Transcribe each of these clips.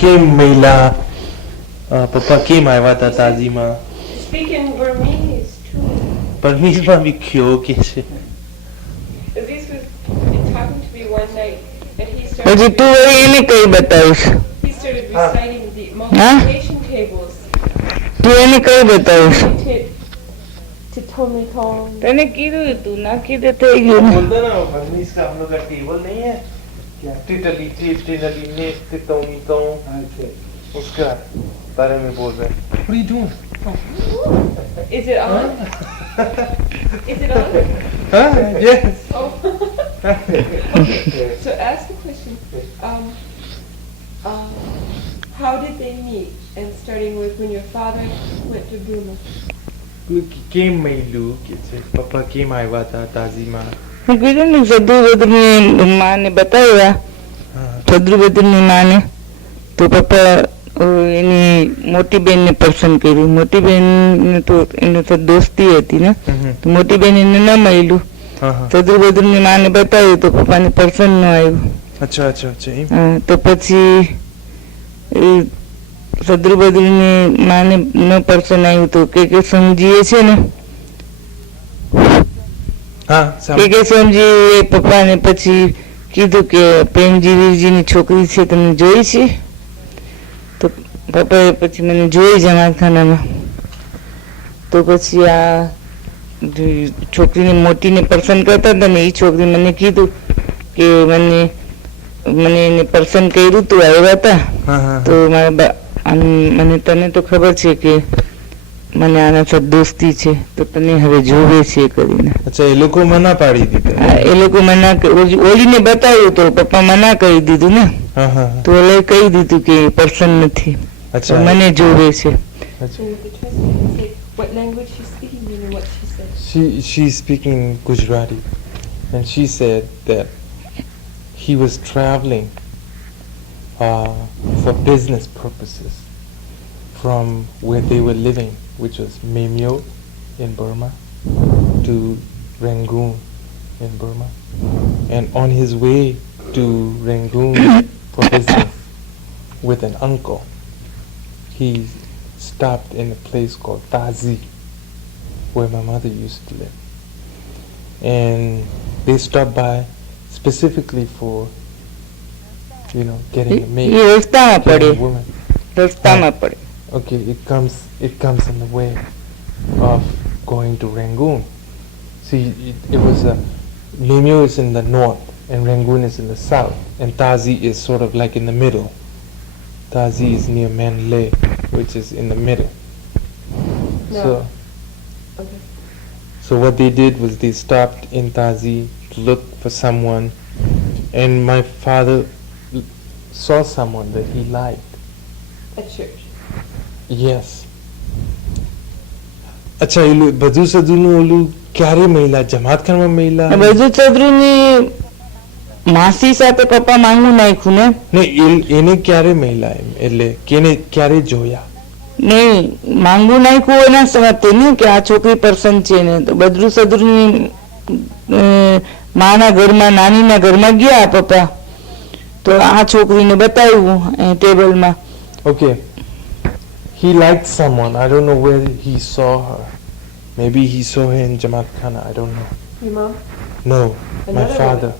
કેમ મહિલા પપ્પા કેમ આવ્યા હતા તાજીમાં Speaking Burmese too. પરમીશમાં બી કયો કે છે This was happened to be one night, and he પછી તું એને કઈ બતાવીશ he started reciting the multiplication tables. તું એને કઈ બતાવીશ To Tommy Kong. તને કીધું તું ના કીધું થઈ ગયું ને बोलते ना परमीश का हम लोग का टेबल नहीं है क्या टिटली टिटली ने तितौनी तो उसका बारे में बोल रहे What are you doing? Is it on? Is it on? Huh? Yes. Oh. So ask the question. How did they meet? And starting with when your father went to Burma. કેમ મહિલું કે છે પપ્પા કેમ આવ્યા હતા તાજીમાં હું કીધું ને સદ્રુભદ્રની માને બતાવ્યા સદ્રુભદ્રની માને તો પપ્પા એની મોટી બેનને પસંદ કર્યું મોટી બેન તો એનો તો દોસ્તી હતી ને તો મોટી બેન એને ન મળ્યું સદ્રુભદ્રની માને બતાવ્યું તો પપ્પાને પસંદ ન આવ્યું અચ્છા અચ્છા અચ્છા તો પછી સદ્રુભદ્રની માને ન પસંદ આવ્યું તો કે સમજીએ છે ને કે સમજી પપ્પાને પછી કીધું કે પ્રેમજી વીરજીની છોકરી છે તમને જોઈ છે તો પપ્પાએ પછી મને જોઈ જમાતખાનામાં તો પછી આ છોકરીને મોટીને પસંદ કરતા હતા ને એ છોકરી મને કીધું કે મને એને પસંદ કર્યું તું આવ્યા હતા તો મારા મને તને તો ખબર છે કે મને આના સાથે દોસ્તી છે તો તને હવે જોવે છે કરીને અચ્છા એ લોકો મના પાડી દીધા એ લોકો મના ઓલીને બતાવ્યું તો પપ્પા મના કરી દીધું ને તો ઓલે કહી દીધું કે પસંદ નથી અચ્છા મને જોવે છે What language she's speaking and what she said? She's speaking Gujarati and she said that he was traveling for business purposes from where they were living, which was Memyo in Burma, to Rangoon in Burma. And on his way to Rangoon for business with an uncle, he stopped in a place called Thazi, where my mother used to live. And they stopped by specifically for getting a maid, getting a woman. Okay, it comes in the way of going to Rangoon. See, it was Memyo is in the north and Rangoon is in the south, and Thazi is sort of like in the middle. Thazi is near Mandalay, which is in the middle. No. So what they did was they stopped in Thazi to look for someone, and my father saw someone that he liked. At church. Yes. अच्छा इलू बजू सदुनु ओलू क्यारे महिला जमात खाना महिला બજુ ચૌધરીની માસી સાથે પપ્પા માંગુ નાખ્યું ને ને એને ક્યારે મહિલા એટલે કેને ક્યારે જોયા નહીં માંગુ નાખ્યું એના સાથે ને કે આ છોકરી પસંદ છે ને તો બદરુ સદરુની માના ઘરમાં નાનીના ઘરમાં ગયા પપ્પા તો આ છોકરીને બતાવ્યું ટેબલમાં Okay, he liked someone. I don't know where he saw her. Maybe he saw her in Jamaat Khana. I don't know. Your mom? No, my father.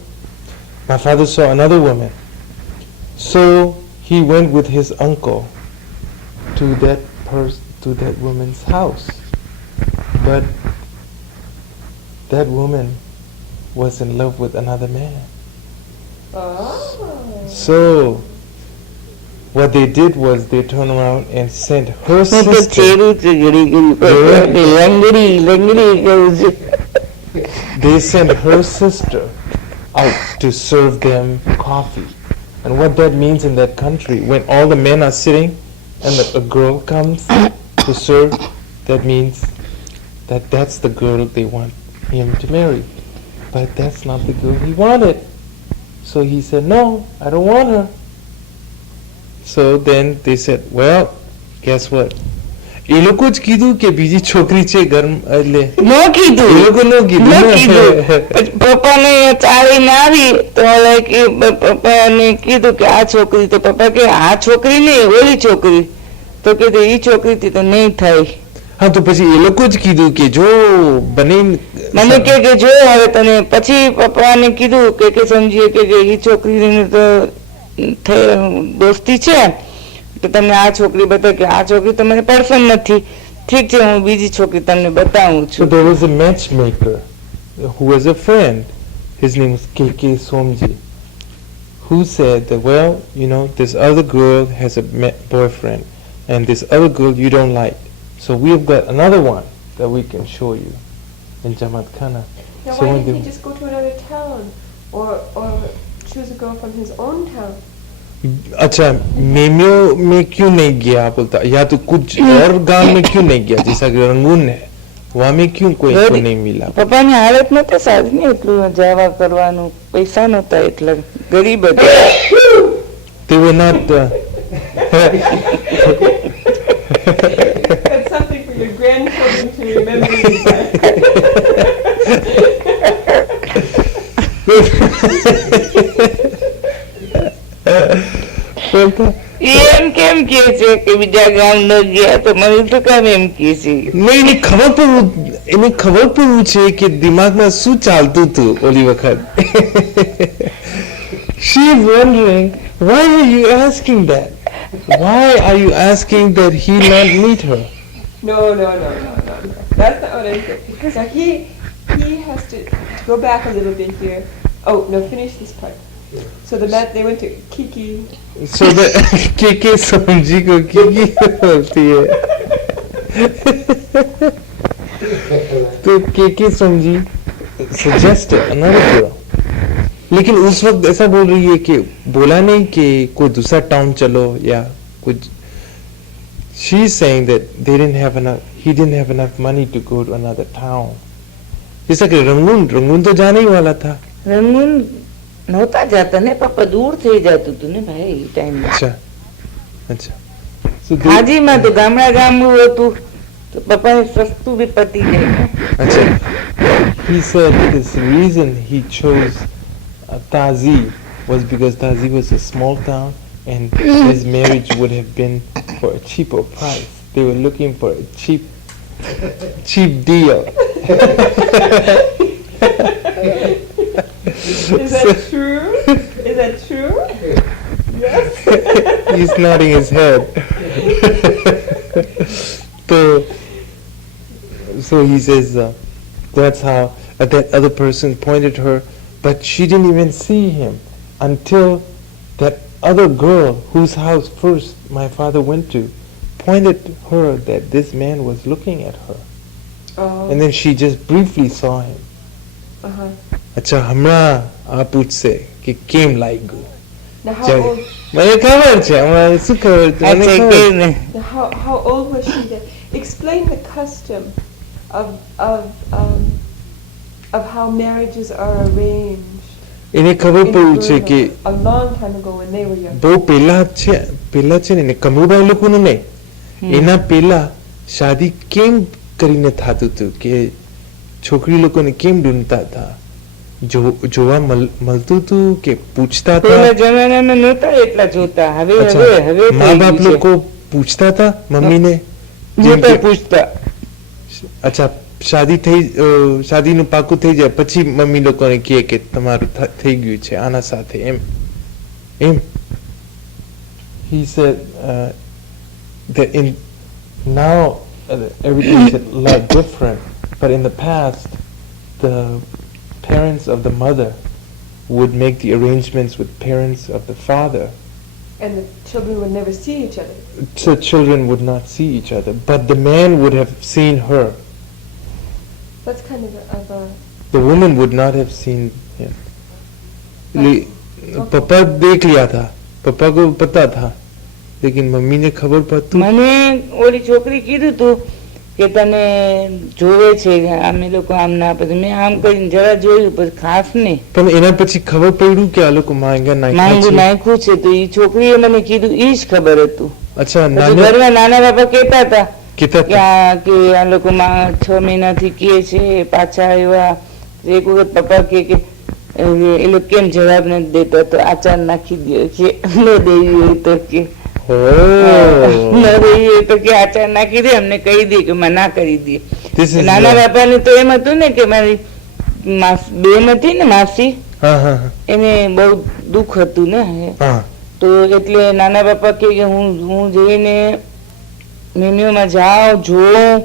My father saw another woman. So he went with his uncle to that woman's house. But that woman was in love with another man. Oh. So what they did was they turned around and sent her sister. They sent her sister out to serve them coffee. And what that means in that country, when all the men are sitting and a girl comes to serve, that means that that's the girl they want him to marry. But that's not the girl he wanted. So he said, no, I don't want her. So then they said, well, guess what? એ લોકો જ કીધું કે બીજી છોકરી છે ઘરમાં એટલે ન કીધું એ લોકો ન કીધું ન ને? કીધું પછી પપ્પાને ચાલીને આવી તો પપ્પાને કીધું કે આ છોકરી, તો પપ્પા કે આ છોકરી નહીં ઓલી છોકરી, તો કીધું ઈ છોકરીથી તો નહીં થાય. હા તો પછી એ લોકો જ કીધું કે જો બને મને કે જો હવે તને, પછી પપ્પાને કીધું કે સમજીએ કે ઈ છોકરીને તો દોસ્તી છે કે તમને આ છોકરી બતાવે કે આ છોકરી તમને પસંદ નથી, ઠીક છે હું બીજી છોકરી તમને બતાવું So છું. there was a matchmaker who was a friend. His name was K.K. Somji, who said that, well, you know, this other girl has a boyfriend and this other girl you don't like. So we've got another one that we can show you in Jamaat Khana. Now, So why when didn't he they- just go to another town or choose a girl from his own town? अच्छा मेमियो में क्यों नहीं गया बोलता, या तो कुछ और गांव में क्यों नहीं गया, जैसा कि रंगून है वहाँ में क्यों कोई को नहीं मिला? પપ્પાની હાલત નહોતી સારી ને, એટલું જવા કરવાનું પૈસા નહોતા, એટલે ગરીબ હતા. They were not That's something for your grandchildren to remember you એમ કેમ કે છે કે બીજા ગામ ન ગયા, તો મને તો કામ એમ કે છે. નહીં એને ખબર પડવું છે કે દિમાગમાં શું ચાલતું હતું ઓલી વખત. She is wondering, why are you asking that? Why are you asking that he not meet her? No. That's not what I said. Now he has to go back a little bit here. Oh no, finish this part. So they went to Kiki. So the KK समझी को Kiki बोलती है. तो KK समझी suggested another girl. लेकिन उस वक्त ऐसा बोल रही है कि बोला नहीं कि कोई दूसरा टाउन चलो या कुछ. She's saying that he didn't have enough money to go to another town. जैसा कि रंगून तो जाने ही वाला था. રંગૂન નહોતા જતા ને પપ્પા, દૂર થઈ જતું હતું ને ભાઈ એ ટાઈમ. अच्छा. So હાજીમાં તો ગામડા ગામડું હતું તો પપ્પાને સસ્તું બી પતી જાય. अच्छा. He said this reason he chose Thazi was because Thazi was a small town and his marriage would have been for a cheaper price. They were looking for a cheap deal. Is that true? Is that true? Yes. He's nodding his head. So he says that's how that other person pointed her, but she didn't even see him until that other girl whose house first my father went to pointed her that this man was looking at her. Oh. And then she just briefly saw him. Uh-huh. अच्छा हमरा आप पूछसे कि केम लाइगु. Now how old? મને ખબર છે, અમારે શું ખબર છે, મને અચ્છા ખબર. કે ને Now how old was she then? Explain the custom of how marriages are arranged. એને ખબર in પડવું છે Burma કે a long time ago when they were young. બહુ પહેલા છે ને કમરુભાઈ લોકોનું નહીં, એના પહેલા શાદી કેમ કરીને થતું હતું કે છોકરી લોકોને કેમ ઢૂંઢતા હતા, જોવા મળતું હતું કે પૂછતા હતા. પેલા જમાનામાં નહોતા એટલા જોતા, હવે અચ્છા, હવે હવે મા થઈ બાપ ગયું છે. લોકો પૂછતા હતા મમ્મીને જેમ નહોતા કે પૂછતા. અચ્છા શાદીનું પાકું થઈ જાય પછી મમ્મી લોકોને કહે કે તમારું થઈ ગયું છે આના સાથે એમ. He said that in now everything is a lot different, but in the past the parents of the mother would make the arrangements with parents of the father. And the children would never see each other. So children would not see each other, but the man would have seen her. That's kind of a The woman would not have seen him. पापा देख लिया था, पापा को पता था, लेकिन mummy ने खबर पड़ती. મને ઓલી છોકરી કીધું તું કે તને જોવે છે, અમે લોકો આમ ના પછી મેં આમ કરીને જરા જોયું પછી ખાસ નહીં. પણ એના પછી ખબર પડ્યું કે આ લોકો માંગા માંગુ નાખ્યા છે. નાખ્યું છે તો એ છોકરીએ મને કીધું ઈ જ ખબર હતું. અચ્છા પછી ઘરના નાના બાપા કહેતા હતા કીધા કે આ લોકો 6 મહિનાથી કહે છે પાછા આવ્યા. એક વખત પપ્પા કે એ લોકો કેમ જવાબ નથી દેતા, તો આચાર નાખી દે કે ન દેવી હોય તો કે ન દેવી હોય તો કે આચાર નાખી દે, અમને કહી દે કે મના કરી દે. નાના બાપાને તો એમ હતું ને કે મારી બેન હતી ને માસી, એને બહુ દુઃખ હતું ને, તો એટલે નાના બાપા કે હું જઈને મેમ્યુમાં જાઉં જોઉં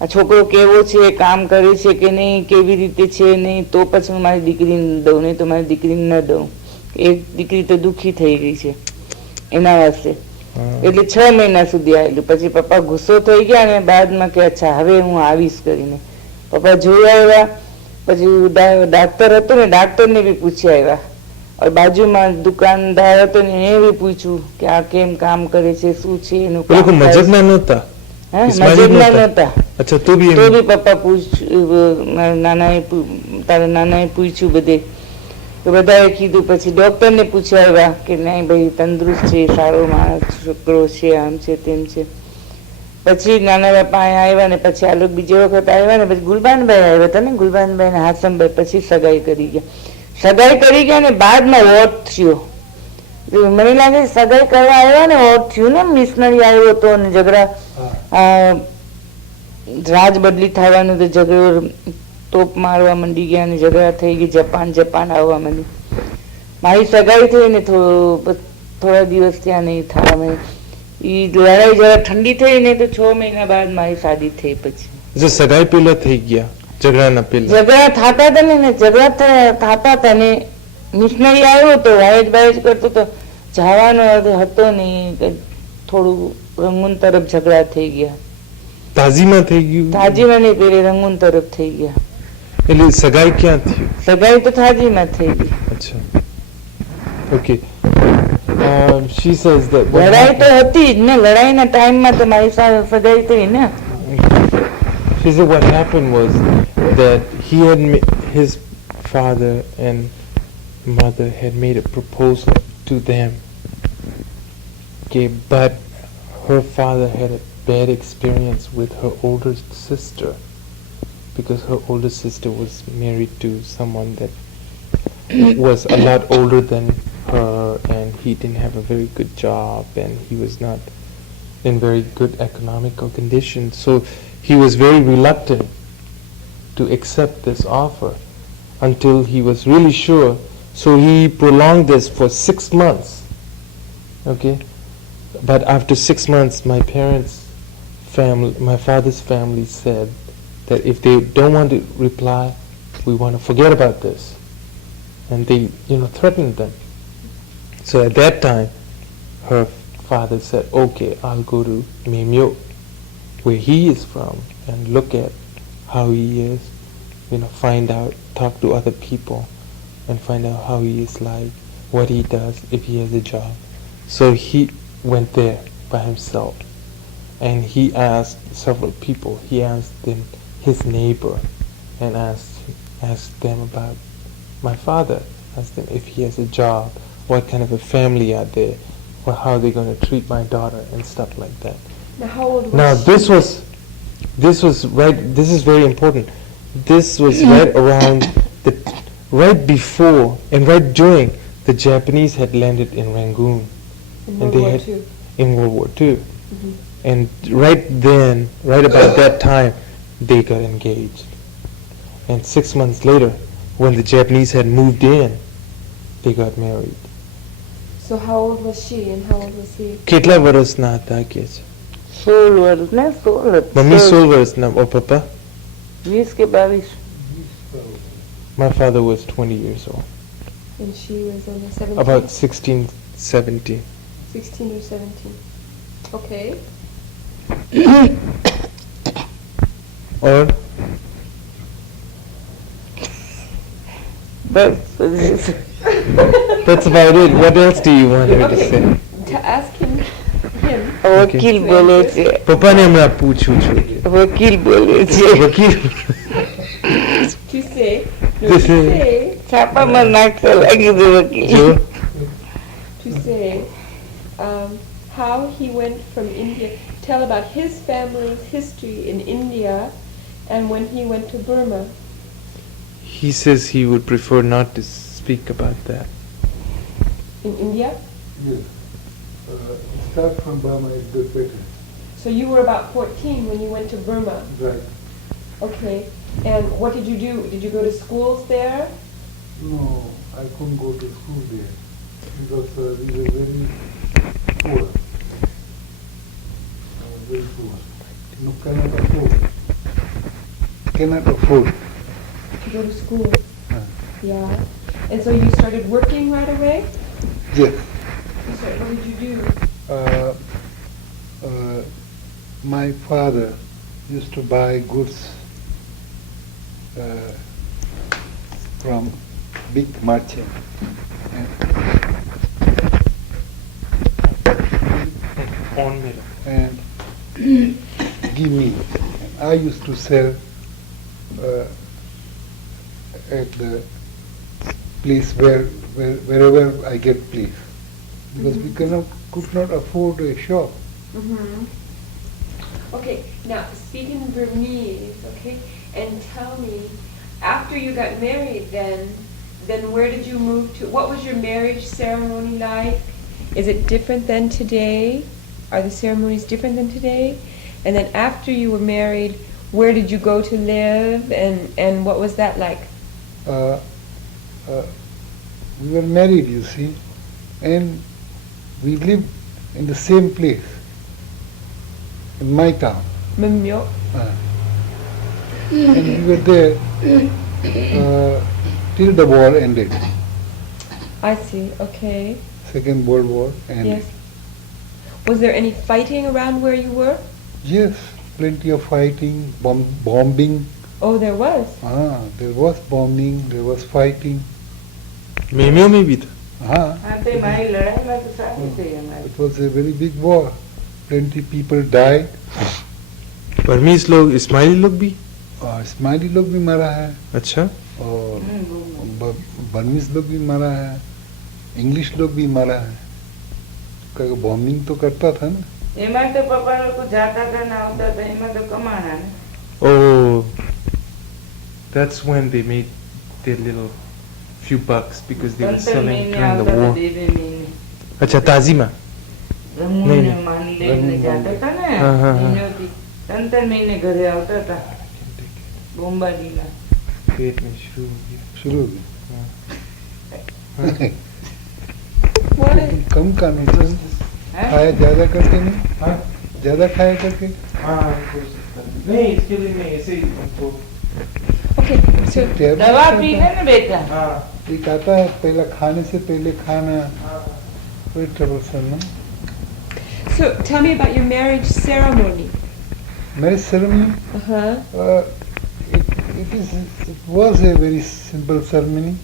આ છોકરો કેવો છે, કામ કરે છે કે નહીં, કેવી રીતે છે નહીં, તો પછી હું મારી દીકરીને દઉં, નહીં તો મારી દીકરીને ન દઉં. એક દીકરી તો દુઃખી થઈ ગઈ છે એના વાસ્તે. એટલે 6 મહિના સુધી આવેલું. પછી પપ્પા ગુસ્સો થઈ ગયા અને બાદમાં કે અચ્છા હવે હું આવીશ કરીને પપ્પા જોઈ આવ્યા. પછી ડાક્ટર હતો ને, ડાક્ટરને બી પૂછી આવ્યા. બાજુમાં દુકાનદાર હતો ને એને બી પૂછ્યું કે આ કેમ કામ કરે છે, શું છે એનું. મજબના નહોતા, મજબના નહોતા. અચ્છા, તો બી પપ્પા તારા નાનાએ પૂછ્યું બધે, તો બધાએ કીધું. પછી ડોક્ટર ને પૂછ્યા આવ્યા કે નહીં ભાઈ તંદુરસ્ત છે, સારો માણસ છોકરો છે, આમ છે તેમ છે. પછી નાના બાપા અહીંયા આવ્યા ને પછી આ લોકો બીજી વખત આવ્યા ને પછી ગુલબાનભાઈ આવ્યા હતા ને, ગુલબાનભાઈ ને હાસમભાઈ. પછી સગાઈ કરી ગયા ને બાદમાં વોટ થયો. મને લાગે સગાઈ કરવા આવ્યા ને વોટ થયું ને, મિશનરી આવ્યો હતો અને ઝઘડા રાજ બદલી થવાનું, તો ઝઘડો તોપ મારવા મંડી ગયા ને ઝઘડા થઈ ગઈ. જાપાન આવવા માંડી. મારી સગાઈ થઈ ને થોડા દિવસ ત્યાં નહીં થવા, એ લડાઈ જરા ઠંડી થઈ ને તો 6 મહિના બાદ મારી શાદી થઈ. પછી સગાઈ પેલા થઈ ગયા, ઝઘડા થતા હતા ને, ઝઘડા થતા હતા ને મિશનરી આવ્યો તો વાયજ કરતો તો જવાનો હતો ને, થોડું રંગૂન તરફ ઝઘડા થઈ ગયા. તાજીમાં થઈ ગયું? તાજીમાં નહીં, પેલી રંગૂન તરફ થઈ ગયા. એટલે સગાઈ ક્યાં થયું? સગાઈ તો થાજીમાં થઈ ગઈ. અચ્છા, ઓકે. She says that લડાઈ તો હતી જ ને, લડાઈના ટાઈમમાં તો મારી સાથે સગાઈ થઈ ને. She said what happened was that his father and mother had made a proposal to them. Okay, but her father had a bad experience with her older sister because her older sister was married to someone that was a lot older than her, and he didn't have a very good job, and he was not in very good economical condition. So he was very reluctant to accept this offer until he was really sure. So he prolonged this for 6 months. Okay, but after 6 months, my father's family said that if they don't want to reply, we want to forget about this, and they, threatened them. So at that time, her father said, okay, I'll go to Memyo, where he is from, and look at how he is, find out, talk to other people, and find out how he is like, what he does, if he has a job. So he went there by himself, and he asked several people. He asked them, his neighbor, and asked them about my father, asked them if he has a job, what kind of a family are they, or how are they going to treat my daughter, and stuff like that. Now how old was Now she? this was right, this is very important. This was right around right before and right during the Japanese had landed in Rangoon. In and World they War had II. in World War II. And right then, right about that time, they got engaged. And 6 months later, when the Japanese had moved in, they got married. So how old was she and how old was he? કેટલા વર્ષના હતા કે છે? 16 વર્ષ ને 16. Mummy 16 વર્ષના, or papa? 20 કે 22. My father was 20 years old. And she was in the 17? About 16, 17. 16 or 17. Okay. Or? That's about it. What else do you want me to say? To ask him. વકીલ બોલે છે. પપ્પાને હમણાં પૂછું છું. વકીલ બોલે છે. વકીલ. To say. No, To to say. say. છાપામાં નાખવા લાગી દે વકીલ. To say how he went from India. tell about his family's history in India and when he went to Burma. He says he would prefer not to speak about that. In India? Yes. Start from Burma is the better. So you were about 14 when you went to Burma. Right. Okay. And what did you do? Did you go to schools there? No, I couldn't go to school there because we were very poor. Very poor. No, cannot afford. Cannot afford. To go to school. Uh, Yeah. And so you started working right away? yes. What did you do? My father used to buy goods from big merchant. And give me. And I used to sell at the place wherever I get place, because we could not afford a shop. Mm-hmm. Okay, now speak in Burmese, okay? And tell me, after you got married then where did you move to? What was your marriage ceremony like? Is it different than today? Are the ceremonies different than today? And then after you were married, where did you go to live and what was that like? We were married, you see, and we lived in the same place, in my town. Mumyo. And we were there till the war ended, I see, okay. Second World War ended. Yes. Was there any fighting around where you were? Yes, plenty of fighting, bombing. Oh, there was. There was bombing, there was fighting. मेमियों में भी था. It was a very big war. Plenty people died. Burmese लोग इस्माइली लोग भी. इस्माइली लोग भी मरा है. अच्छा. और बर्मीज लोग भी मरा है. इंग्लिश लोग भी मरा है. बॉम्बिंग तो करता था ना. एમાં તો પપ્પા લોકો જાતા કરना આવતા था, એમાં તો કમાણા ને. Oh, that's when they made their little few bucks because they were selling during the war. अच्छा ताजी में. રમૂને માન લઈને જાતા હતા ને. એનોથી 3 મહિને ઘરે આવતા હતા. બોમ્બાડીમાં. पेट में शुरू हो गया. कम खाने चाहिए. खाया ज्यादा करके नहीं. ज्यादा खाया करके. नहीं इसके लिए नहीं, ऐसे ही हमको. Okay, so દવા પી લે ને બેટા. एक आता है पहला खाने से पहले खाना. कोई troublesome ना. So tell me about your marriage ceremony. Marriage ceremony. It was a very simple ceremony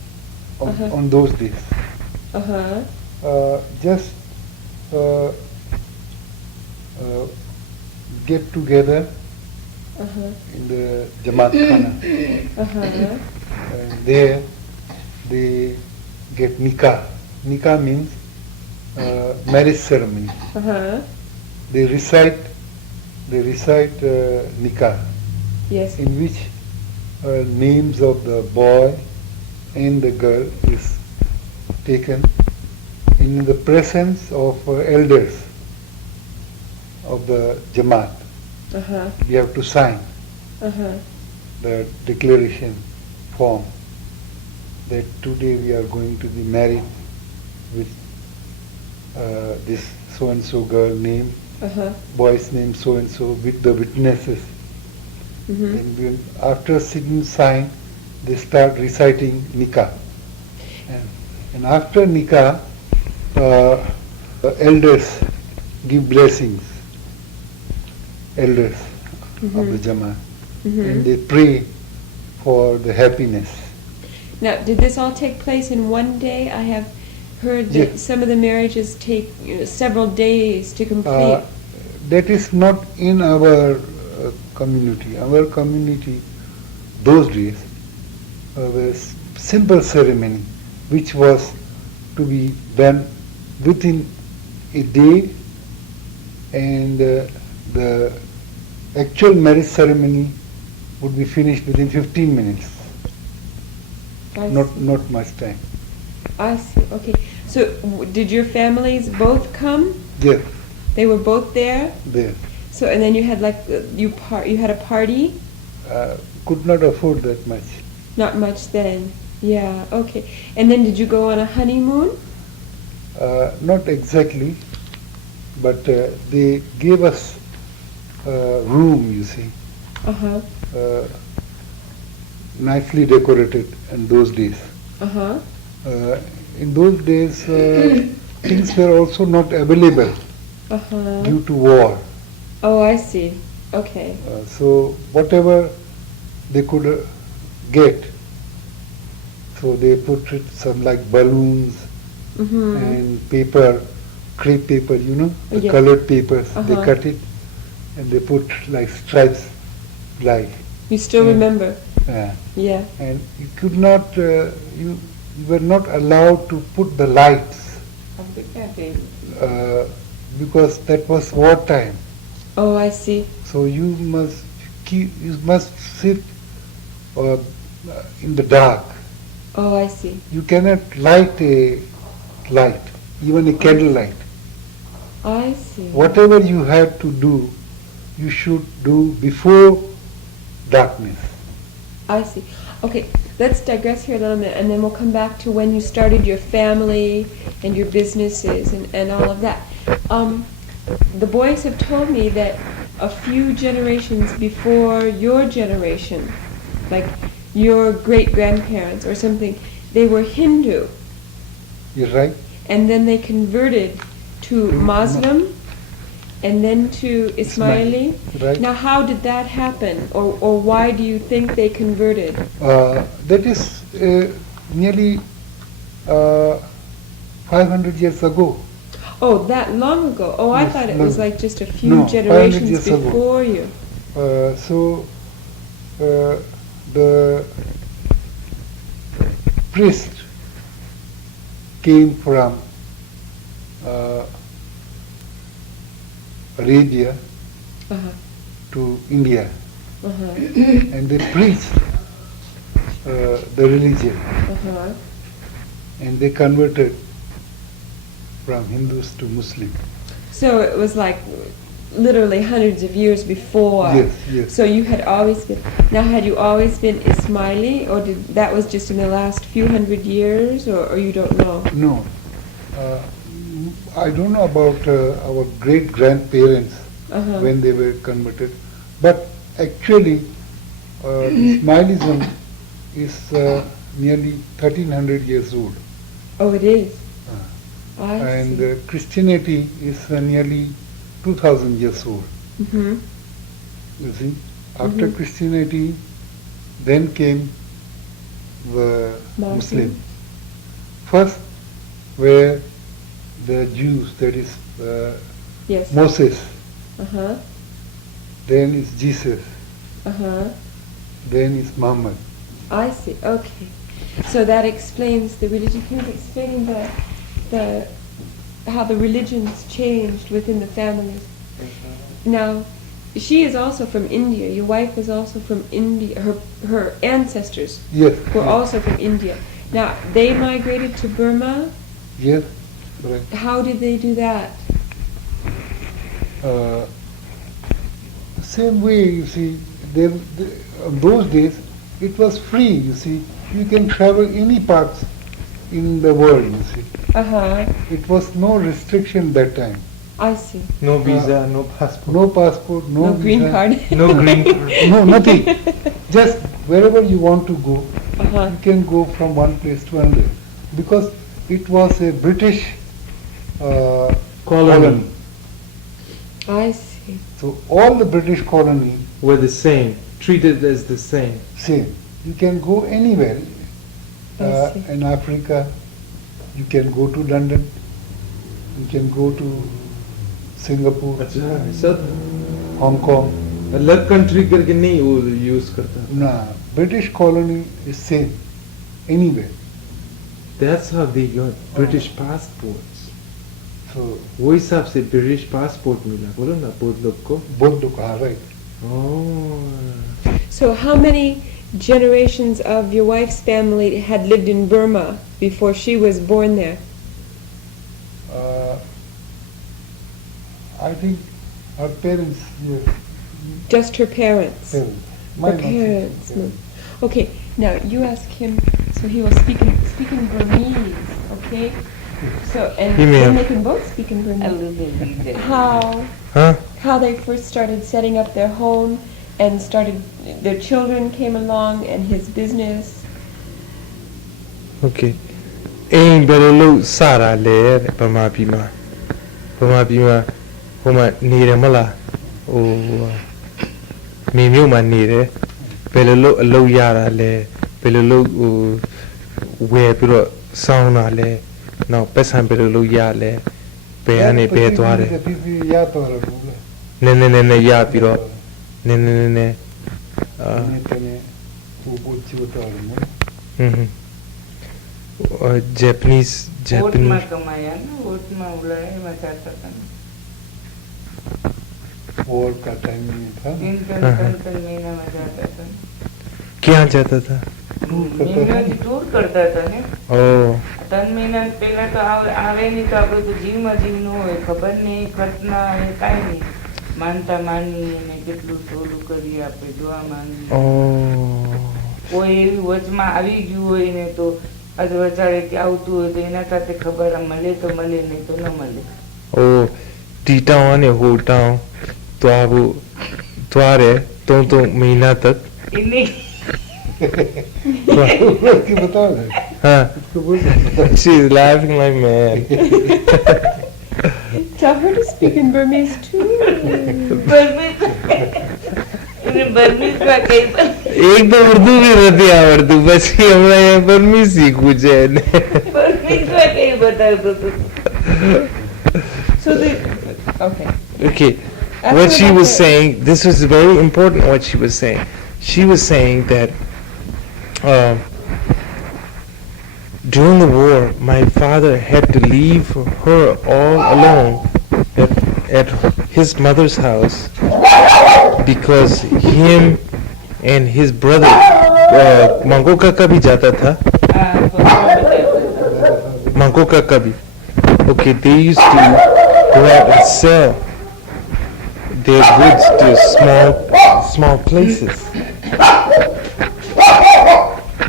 on those days. Just get together in the Jamaat Khana. And there they get nikah. Nikah means marriage ceremony. They recite nikah. Yes. In which names of the boy and the girl is taken in the presence of elders of the Jamaat. We have to sign the declaration form that today we are going to be married with this so and so girl name, boy's name so and so, with the witnesses. And after sitting sign, they start reciting nikah. And after nikah, the elders give blessings. Elders of the Jamaat. And they pray for the happiness. Now, did this all take place in one day? I have heard that some of the marriages take several days to complete. That is not in our community. Our community, those days, was simple ceremony, which was to be done within a day, and the actual marriage ceremony would be finished within 15 minutes. I Not much time. I see. Okay. So did your families both come? Yes, They were both there. there. So and then you had like you had a party. Could not afford that much. Not much then. Yeah. Okay. And then did you go on a honeymoon? Not exactly, but they gave us a room, you see, Uh-huh. nicely decorated in those days. Uh-huh. In those days, things were also not available Uh-huh. due to war. Oh, I see. Okay. So whatever they could get, so they put it some like balloons Mm-hmm. and paper, crepe paper, you know, the Yes. colored papers. They Uh-huh. cut it and they put like stripes, like, You still remember? yeah. Yeah. And you could not, you were not allowed to put the lights because that was wartime. Oh, I see. So you must sit in the dark. Oh, I see. You cannot light a light, even a candle light. I see. Whatever you had to do, you should do before darkness. I see. Okay, let's digress here a little bit, and then we'll come back to when you started your family and your businesses and all of that. The boys have told me that a few generations before your generation, like your great-grandparents or something, they were Hindu, You're right? and then they converted to Muslim, and then to Ismaili. Right. Now, how did that happen, or why do you think they converted? That is nearly 500 years ago. Oh, that long ago. Oh, I Yes, thought it no. was like just a few No, 500 generations years ago. before you. So the priest came from Arabia Uh-huh. to India Uh-huh. and they preached the religion Uh-huh. and they converted from Hindus to Muslim. So it was like literally hundreds of years before. Yes, yes. So you had always been. Now, had you always been Ismaili, or did that was just in the last few hundred years, or you don't know? No, I don't know about our great grandparents Uh-huh. when they were converted, but actually Ismailism is nearly 1300 years old, Oh, it is. I and see. Christianity is nearly 2000 years old. Mm-hmm. You see, after Mhm. Christianity, then came the Muslim. Muslim. First were the Jews, that is Yes. Moses, Uh-huh. then is Jesus, Uh-huh. then is Muhammad. I see. Okay. So that explains the religion. Can you explain the how the religions changed within the families? Now, she is also from India. Your wife is also from India. Her ancestors Yes, were also from India. Now, they migrated to Burma. yes, right. How did they do that? Same way, you see, those days it was free, you see. You can travel any parts in the world, you see. Uh-huh. It was no restriction that time. I see. No visa, no passport. No passport, no, No green visa, card. No green card. No, nothing. Just wherever you want to go, Uh-huh. you can go from one place to another. Because it was a British colony. I see. So all the British colony, Were the same, treated as the same. same. You can go anywhere. I see. In Africa, you can go to London, you can go to Singapore, अच्छा ऐसा था Hong Kong. अलग country करके नहीं वो use करता. Nah, British colony is same anywhere. That's how they got British passports. So वो हिसाब से ब्रिटिश पासपोर्ट मिला बोलो ना बहुत लोग को both look are right. So how many generations of your wife's family had lived in Burma before she was born there? I think her parents, yes, Just her parents. parents. Her Mine also, parents. yeah. No. Okay, now you ask him, so he will speak in Burmese, okay? So, and He may then have- they can both speak in A Burmese. little bit. हाँ How they first started setting up their home and started, their children came along and his business. Okay एं बेलो सारा ले पमा बीमा होमा नीरे मला ओ मीम्यू मा नीरे बेलो लो यारा ले बेलो वे पिरो साउना ले no पैसा बेलो या ले बेयाने बेतवारे या तो वाला बोले ने या पिरो ने ने तेने तू बोची होता है Japanese વોટમાં કમાયા ને વોટમાં ઉલાય માં જાતા હતા ને. वॉर का टाइम नहीं था तीन મહિનામાં જાતા હતા ને. क्या जाता था મહિનાથી ટૂર કરતા હતા ને. ओ 3 મહિના પહેલા તો આવે નહીં તો આપણે તો જીવમાં જીવ ન હોય ખબર નહીં ઘટના એ કાંઈ નહીં માનતા માની અને કેટલું સોલું કરી આપણે જોવા માંગી ओ કોઈ એવી વચમાં આવી ગયું હોય ને તો આજ વચારે કે આવતું હોય તો એના સાથે ખબર મળે તો મળે નહીં તો ન મળે. ओ टीटाओं ने होटाओं तो आप द्वारे तो महीना तक એ નહીં उसकी बताओ ना हाँ उसको बोल she's laughing like mad Tell her to speak in Burmese too. બર્મીઝમાં કઈ एक तो उर्दू भी रहती आवड़ती बस ही हमारे यहाँ पर भी सीखू जाए બર્મીઝમાં કઈ બતાવતો હતો. So the, okay. okay After what she about was the- saying this was very important what she was saying that during the war my father had to leave her all alone at his mother's house because him and his brother Mango Kaka bhi jata tha આ પપ્પા બતાવ્યું. Mango Kaka bhi okay they used to go out and sell their goods to small places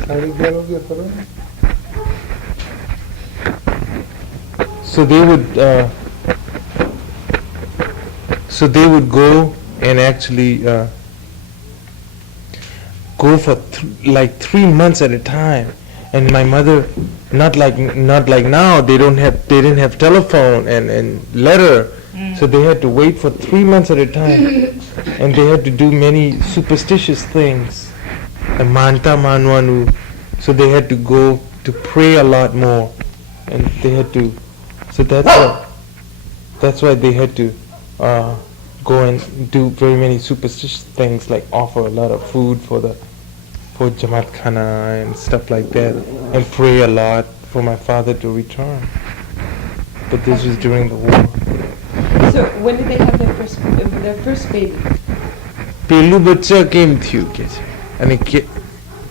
साढ़े 11 बजे करो so they would go and actually go for like 3 months at a time and my mother not like now they didn't have telephone and letter so they had to wait for 3 months at a time and they had to do many superstitious things and manta manwanu so they had to go to pray a lot more and they had to so that's why they had to go and do very many superstitious things like offer a lot of food for Jamaat Khana and stuff like that and pray a lot for my father to return. But this was during the war. So when did they have their first baby? પેલું બચ્ચા કેમ થયું કે છે અને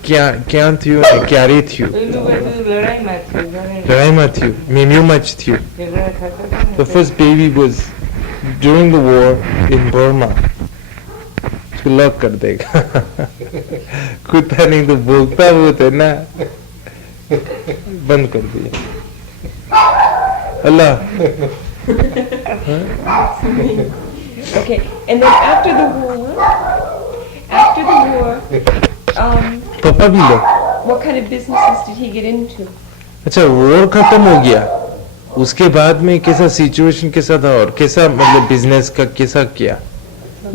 ક્યાં થયું અને ક્યારે થયું પેલું બધું લડાઈમાં થયું લડાઈમાં થયું મેમ્યુમાં જ થયું ઝઘડા થતા હતા ને. The first baby was during the war in Burma. उसको लॉक कर देगा कुत्ता नहीं तो भोगता बहुत है ना बंद कर दिया अल्लाह Okay, and then after the war, पापा भी लो what kind of businesses did he get into? अच्छा वॉर खत्म हो गया उसके बाद में कैसा सिचुएशन कैसा था और कैसा मतलब बिजनेस का कैसा किया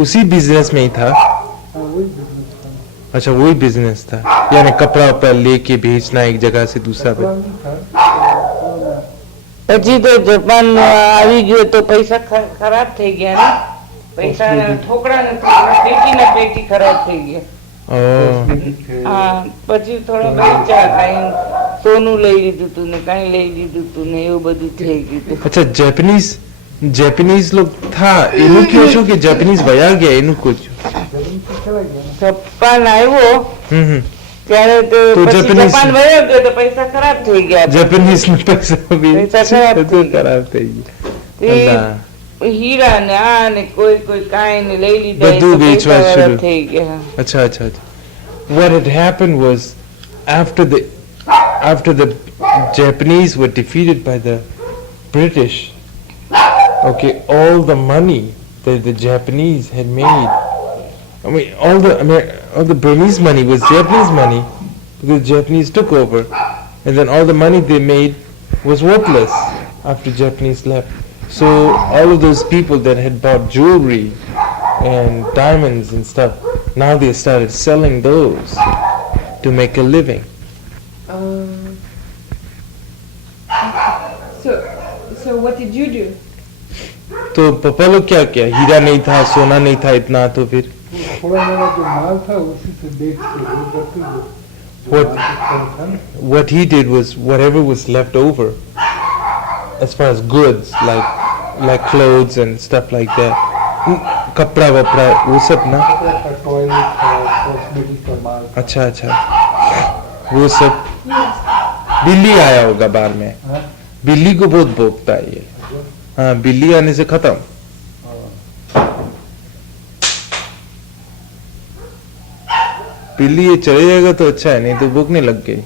उसी बिजनेस में ही था अच्छा वही बिजनेस था यानी कपड़ा वपड़ा लेके भेजना एक जगह से दूसरा पे પછી તો જપાન આવી ગયો તો પૈસા ખરાબ થઈ ગયા ને પૈસા ઠોકડા ને પેટી ને પેટી ખરાબ થઈ ગયા ओ હા પછી થોડો વેચા કાંઈ સોનું લઈ લીધું તું ને કાંઈ લઈ લીધું તું ને એવું બધું થઈ ગયું હતું. अच्छा जापानीज लोग था એનું કયો છો કે જાપાનીઝ વયા ગયા એનું કહો છો. જપાન આવ્યો હમ ત્યારે તો તો પછી જાપાનીઝ- જપાન વયો ગયો તો પૈસા ખરાબ થઈ ગયા. જાપાનીઝ નો પૈસા બી પૈસા ખરાબ થઈ ગયા. ખરાબ થઈ ગયા. એ અલ્લાહ. હીરા ને આ ને કોઈ કાંઈ ને લઈ લીધા એ બધું તો વેચવા પૈસાવાળા શરૂ. થઈ ગયા. अच्छा अच्छा अच्छा. What had happened was after the Japanese were defeated by the British, okay, all the money that the Japanese had made, I mean all the Burmese money was Japanese money because the Japanese took over, and then all the money they made was worthless after Japanese left. So all of those people that had bought jewelry and diamonds and stuff, now they started selling those to make a living. So what did you do? तो पापा लोग क्या किया, हीरा नहीं था, सोना नहीं था इतना, तो फिर थोड़ा मोड़ा जो माल था उसी से बेच के वो करते जो What- मार्केट था ना, what he did was whatever was left over as far as goods like clothes and stuff like that, कपड़ा वपड़ा वो सब ना. कपड़ा था, टॉयलेट था, कॉस्मेटिक का माल था। अच्छा अच्छा वो सब. बिल्ली आया होगा बाहर में, हाँ? बिल्ली को बहुत भोंकता है ये. हाँ बिल्ली आने से खत्म. बिल्ली ये चले जाएगा तो अच्छा है, नहीं तो भूखने लग गई.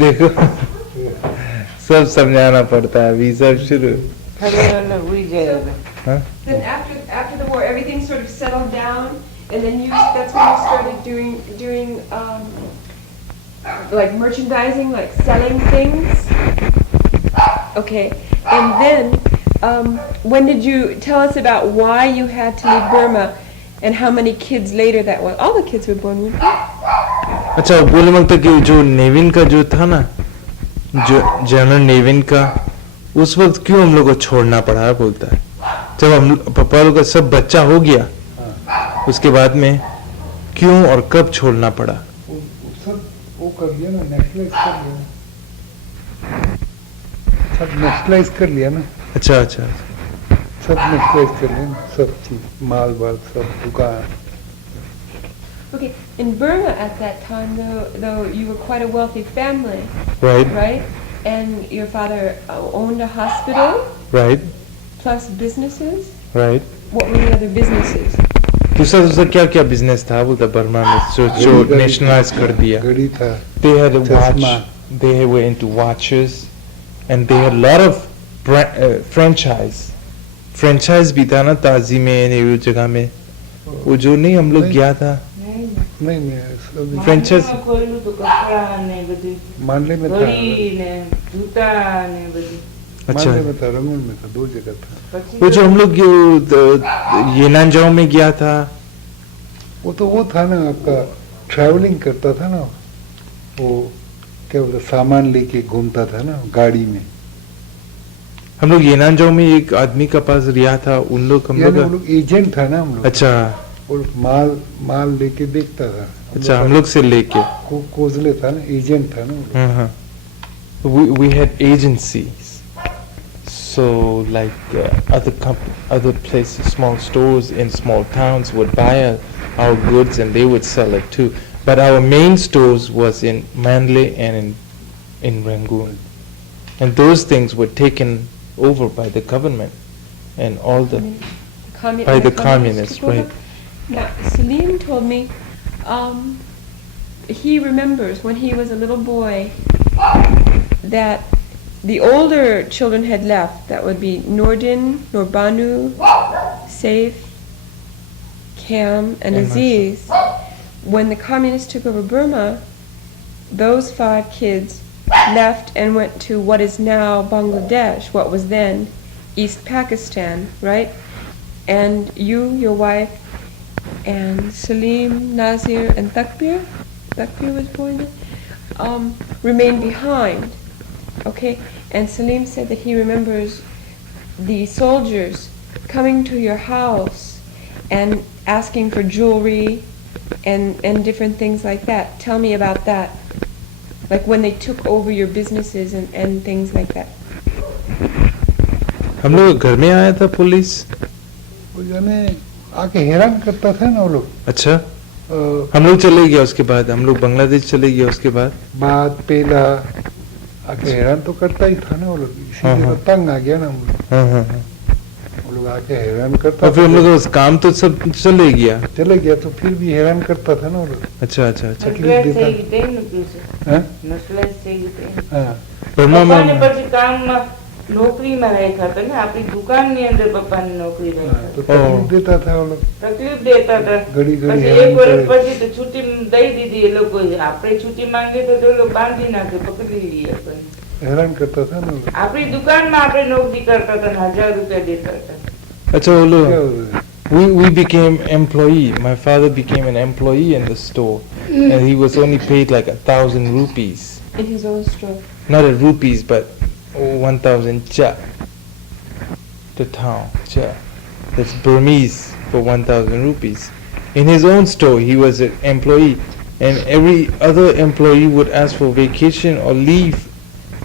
देखो सब समझाना पड़ता है अभी, सब शुरू. ખરેખર ને હુઈ જાય હવે. हाँ? Then after the war, everything sort of settled down, and then that's when you started doing like merchandising, like selling things. Okay, and then when did you tell us about why you had to leave Burma, and how many kids later that was? All the kids were born with you. अच्छा बोले मत कि जो नेविन का जो था ना, जो जनरल नेविन का, उस वक्त क्यों हम लोग को छोड़ना पड़ा है बोलता है. जब हम पापा लोग का सब बच्चा हो गया, उसके बाद में क्यों और कब छोड़ना पड़ा. वो सब वो कर लिया ना, नेशनलाइज कर लिया, सब नेशनलाइज कर लिया ना, अच्छा अच्छा. सब नेशनलाइज कर लिया ना, सब चीज माल वाल सब दुकान. Okay, in Burma at that time, though you were quite a wealthy family, Right, right? And your father owned a hospital right, plus businesses. right. What were the other businesses? दूसरा क्या क्या बिजनेस था बोलता Burma में जो nationalise कर दिया. गड़ी था, They had a watch. चश्मा. They were into watches, and they had a lot of franchise. Franchise भी था ना ताजी में, ये जगह में, वो जो नहीं हम लोग गया था. नहीं सब Franchise. માન્ડલીમાં ખોલ્યું તો કપડા ને બધું, मांडले में था, ઘડી ने जूता ने બધું. अच्छा. मांडले में था, रंगून में था, दो जगह था. પછી वो जो हम लोग येनांजाओ में गया था, वो था ना आपका ट्रैवलिंग करता था ना, वो क्या बोलते सामान लेके घूमता था ना गाड़ी में. हम लोग येनांजाओ में एक आदमी का पास रिया था, उन लोग हम यानी वो लोग. लोग एजेंट था ना हम लोग. अच्छा वो माल लेके देखता था. अच्छा हम लोग से लेके. कोजले था ना, एजेंट था ना वो लोग. हाँ हाँ. We had agencies, so like other places, small stores in small towns would buy our goods and they would sell it too. But our main stores was in Mandalay and in Rangoon, and those things were taken over by the government and all the by the communists, took over? right? Now, Salim told me he remembers when he was a little boy that the older children had left. That would be Nordin, Norbanu, Saif, Cam, and Aziz. When the communists took over Burma, those 5 kids left and went to what is now Bangladesh, what was then East Pakistan, right? And you, your wife, and Salim, Nazir, and Takbir was born then, remained behind. Okay, and Salim said that he remembers the soldiers coming to your house and asking for jewelry and different things like that. Tell me about that. Like when they took over your businesses and things like that. हम लोग घर में आया था police. वो जाने आके हैरान करता था ना वो लोग. अच्छा. हम लोग चले गया उसके बाद, हम लोग बांग्लादेश चले गया उसके बाद. बात पहला आके हैरान तो करता ही था ना वो लोग. इसीलिए तो तंग आ गया ना हम लोग. वो लोग आके हैरान करता. और फिर हम लोग उस काम तो सब चले गया तो फिर भी हैरान करता था ना वो लोग. अच्छा अच्छा अच्छा. બર્મા પછી કામમાં નોકરીમાં રાખ્યા હતા ને, આપણી દુકાનની અંદર પપ્પાની નોકરી રાખ્યા. તો તકલીફ દેતા था वो लोग. તકલીફ દેતા હતા. પછી એક વર્ષ પછી તો છૂટી દઈ દીધી એ લોકો. આપણે છૂટી માંગીએ તો એ લોકો બાંધી નાખે, પકડી લઈએ. हैरान करता था ना. આપણી દુકાનમાં આપણે નોકરી કરતા હતા, 1000 રૂપિયા દેતા હતા. अच्छा वो लोग we became employee. My father became an employee in the store, and he was only paid like 1,000 rupees. In his own store. Not a rupees, but 1,000 cha. The town cha. That's Burmese for 1,000 rupees. In his own store, he was an employee, and every other employee would ask for vacation or leave.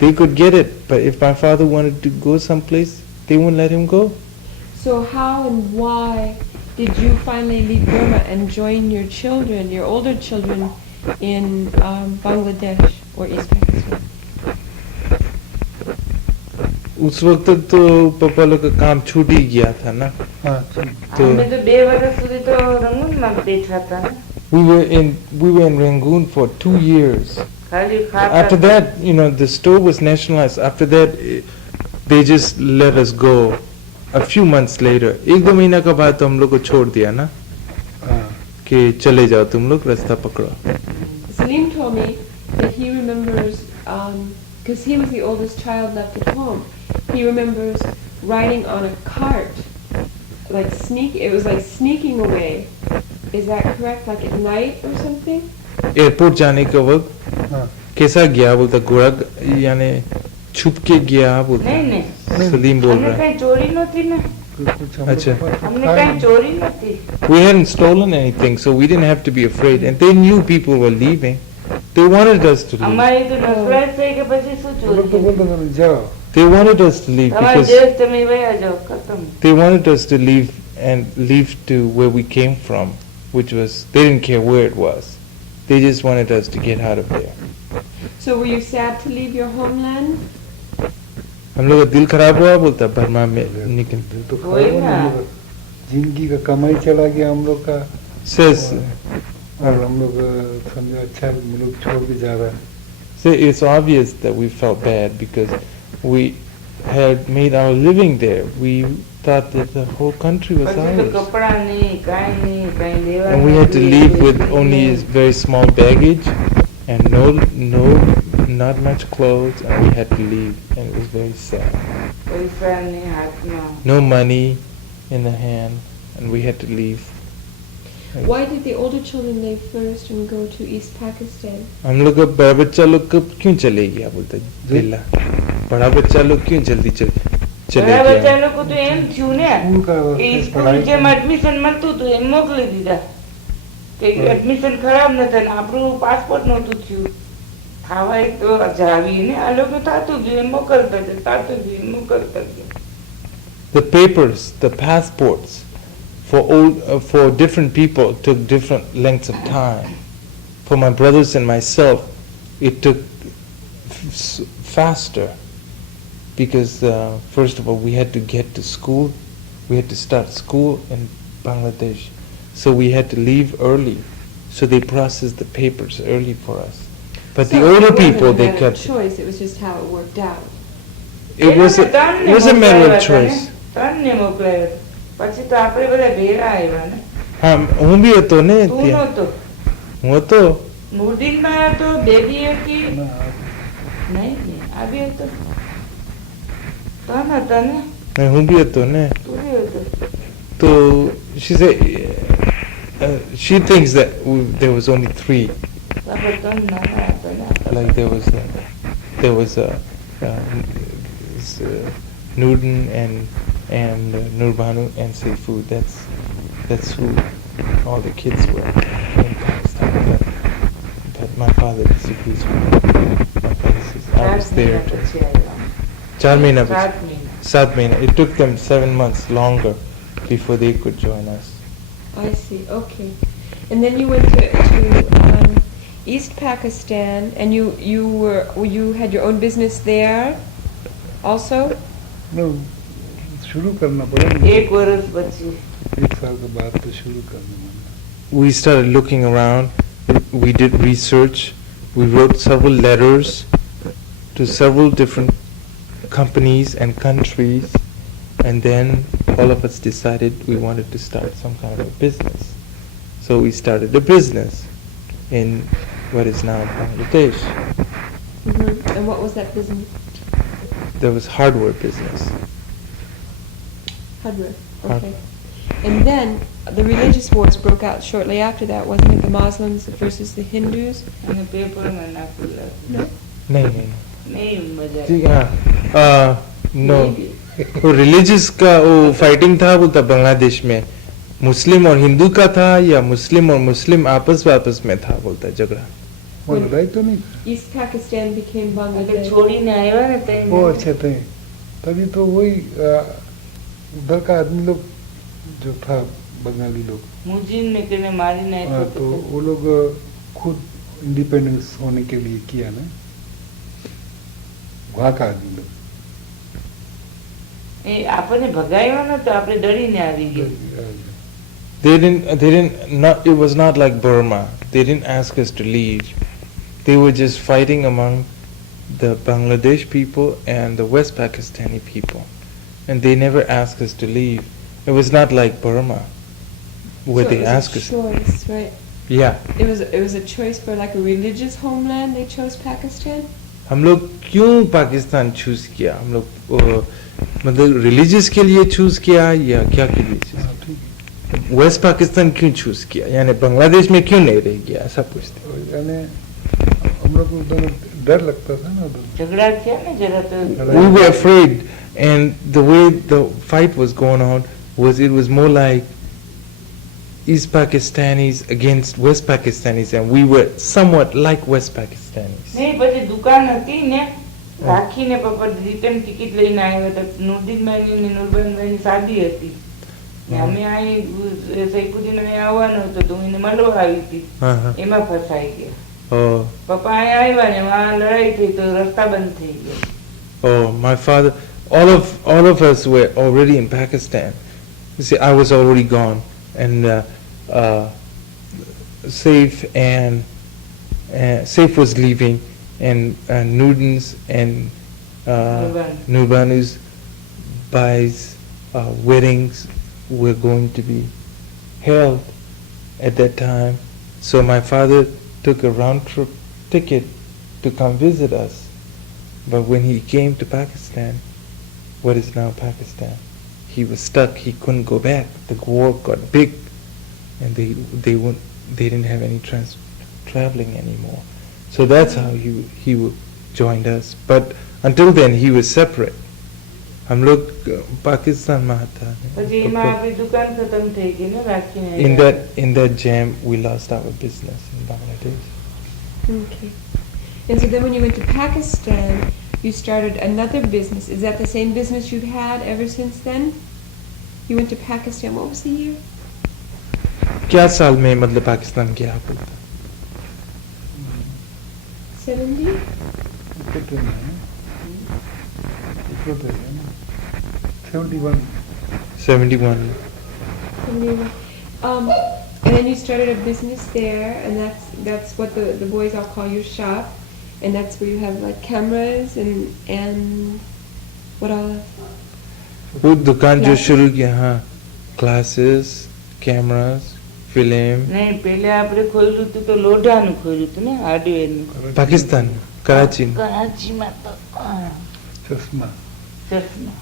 They could get it, but if my father wanted to go someplace, they wouldn't let him go. So how and why did you finally leave Burma and join your children, your older children, in Bangladesh or East Pakistan? उस वक्त तो पापा लोग का काम छूट ही गया था ना. तो અમે તો 2 વર્ષ સુધી તો રંગૂનમાં બેઠા હતા ને. we were in Rangoon for 2 years. ખાલી ખાતા. After that, you know, the store was nationalized. After that, they just let us go. A few months later, 1-2 महीना का बाद तो हम लोग को छोड़ दिया ना, कि चले जाओ तुम लोग, रास्ता पकड़ो. Salim told me that he remembers, because he was the oldest child left at home, he remembers riding on a cart, like it was like sneaking away. Is that correct? Like at night or something? Airport जाने के वक्त कैसा गया बोलता, घोड़ा यानी छुप के गया बोलता. नहीं सलीम बोल हमने रहा है. कहीं चोरी नहोती ना. अच्छा. हमने कहीं चोरी नहोती. We hadn't stolen anything, so we didn't have to be afraid. And they knew people were leaving. They wanted us to leave. અમારી તો નફરત થઈ કે પછી શું ચોરી. तो बोलते थे जाओ. They wanted us to leave તમારા because દેશ તમે વયા જાઓ, ખતમ. they wanted us to leave and leave to where we came from, which was, they didn't care where it was. They just wanted us to get out of there. So were you sad to leave your homeland? हम लोग का दिल खराब हुआ बोलता, Burma में निकल. तो जिंदगी का कमाई चला गया हम लोग का. Says, और हम लोग समझो अच्छा मुल्क छोड़ के जा रहा है. so it's obvious that we felt bad because we had made our living there. We thought that the whole country was પછી તો ours. કપડા નહીં, કાંઈ નહીં, કાંઈ લેવા And we had to નથી, leave with કોઈ only નહીં. a very small baggage and not much clothes, and we had to leave, and it was very sad. પૈસા નહીં હાથમાં. No money in the hand, and we had to leave. Why did the older children leave first and go to East Pakistan? हम लोग का बड़ा बच्चा लोग कब क्यों चले गया बोलता बेला, बड़ा बच्चा लोग क्यों जल्दी चले ઘણા બચ્ચા गया. લોકો તો એમ થયું ને स्कूल का કે સ્કૂલ पढ़ाई જેમ એડમિશન મળતું હતું એમ મોકલી દીધા કે એડમિશન ખરાબ નતા ને આપણું પાસપોર્ટ નહોતું થયું. ખાવા એક તો જાવી ને આ લોકો થાતું ગયું એમ મોકલતા હતા, થાતું ગયું એમ મોકલતા ગયા. The papers, the passports for different people took different lengths of time. For my brothers and myself, it took faster because first of all we had to get to school. We had to start school in Bangladesh, so we had to leave early. So they processed the papers early for us. But the older people, they kept. Choice. It was just how it worked out. It was a matter of choice. ત્રણને મોકલાયો. પછી તો આપણે બધા ભેગા આવ્યા ને. हाँ, હું भी હતો ને તું ત્યાં. નહોતો. હું હતો. નૂરદીનમાં હતો, બેબી હતી. નહીં નહીં આ બી હતો. તન હતા ને. नहीं, હું भी હતો ને. તું બી હતો. So she said, she thinks that there was only 3. આપણે તન નાના હતા ને. Like there was Nuden and Nurbanu and Seafood. That's who all the kids were in Pakistan. But my father disagrees with me. My father says, I was there too. 4 mahina bachi. 7 mahina. It took them 7 months longer before they could join us. I see. Okay. And then you went to East Pakistan, and you had your own business there, also. No, शुरू करना पड़ेगा. एक वर्ष बची. एक साल के बाद तो शुरू करना पड़ेगा. We started looking around. We did research. We wrote several letters to several different companies and countries, and then all of us decided we wanted to start some kind of a business. So we started a business in what is now Bangladesh. Mm-hmm. And what was that business? There was hardware business. Hardware. Okay. And then the religious wars broke out shortly after that, wasn't it? The Muslims versus the Hindus. અને paper માં નાખેલા. No. નહીં મજા. जी हाँ no वो religious का वो fighting था वो तब बांग्लादेश में मुस्लिम और हिंदू का था या मुस्लिम और मुस्लिम आपस में था बोलता है झगड़ा. वो लड़ाई तो नहीं. East Pakistan became એટલે Bangladesh. છોડીને આવ્યા ને તઈ. वो अच्छे थे. तभी तो वही उधर का आदमी लोग जो था बंगाली लोग. મુજીન ને કેને મારીને हाँ, तो वो लोग खुद इंडिपेंडेंस होने के लिए किया ना. वहाँ का आदमी लोग. એ આપણને ભગાવ્યો ને તો આપણે ડરીને આવી ગયા. They didn't not it was not like Burma. They didn't ask us to leave. They were just fighting among the Bangladesh people and the West Pakistani people, and they never asked us to leave. It was not like Burma where So they it was asked a us. choice, right? Yeah. It was a choice for like a religious homeland. They chose Pakistan. हम लोग क्यों Pakistan choose किया? हम लोग मतलब religious के लिए choose किया या क्या के लिए चूज? वेस्ट पाकिस्तान क्यों चूज किया? यानी बांग्लादेश में क्यों नहीं रह गया? ऐसा पूछते. यानी हम लोग को उधर डर लगता था ना. ઝઘડા થયા ને જરા તો. We were afraid, and the way the fight was going on was more like East Pakistanis against West Pakistanis, and we were somewhat like West Pakistanis. નહીં પછી દુકાન હતી ને રાખીને પપ્પા રિટર્ન ટિકિટ લઈને આવ્યા હતા. નુરદીનભાઈની ને નુરબાનભાઈની શાદી હતી. ને અમે અહીં સૈફુદ્દીન અહીં આવવાનો હતો તો હું એને મળવા આવી હતી. એમાં ફસાઈ ગયા. પપ્પા અહીં આવ્યા ને આ લડાઈ થઈ તો રસ્તા બંધ થઈ ગયા. Oh, my father, all of us were already in Pakistan. You see, I was already gone, and Saif was leaving, and Nurdin's and Nurbanu's Bai's weddings were going to be held at that time. So my father took a round trip ticket to come visit us. But when he came to Pakistan, what is now Pakistan, he was stuck. He couldn't go back. The war got big, and they didn't have any traveling anymore. So that's how he joined us. But until then, he was separate. हम लोग पाकिस्तान में था. પછી એમાં આપણી દુકાન ખતમ થઈ ગઈ ને રાખીને. In that jam, we lost our business in Bangladesh. Okay. And so then when you went to Pakistan, you started another business. Is that the same business you've had ever since then? You went to Pakistan. What was the year? क्या साल में मतलब पाकिस्तान गया आप लोग? 70? 71. 71. And then you started a business there, and that's what the boys all call your shop, and that's where you have like cameras and what all? वो दुकान जो शुरू किया, हाँ, classes, cameras, film. નહીં પેલે આપણે ખોલ્યું હતું તો લોઢાનું ખોલ્યું હતું ને હાર્ડવેરનું. પાકિસ્તાન, કરાચી. કરાચીમાં તો ચશ્મા. ચશ્મા.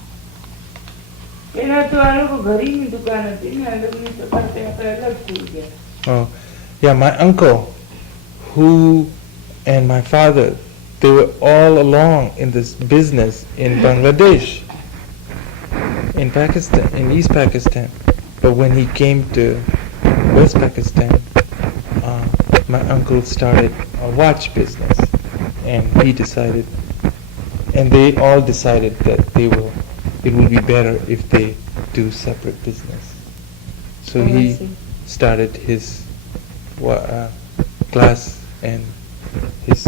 પેલા તો આ લોકો ઘરની દુકાન હતી ને આ લોકોની તો પાસે આપણે અલગ થઈ ગયા. Oh, yeah, my uncle, who and my father, they were all along in this business in Bangladesh, in Pakistan, in East Pakistan. But when he came to West Pakistan, my uncle started a watch business, and he decided, and they all decided that it would be better if they do separate business. So Oh, I he see. started his glass and his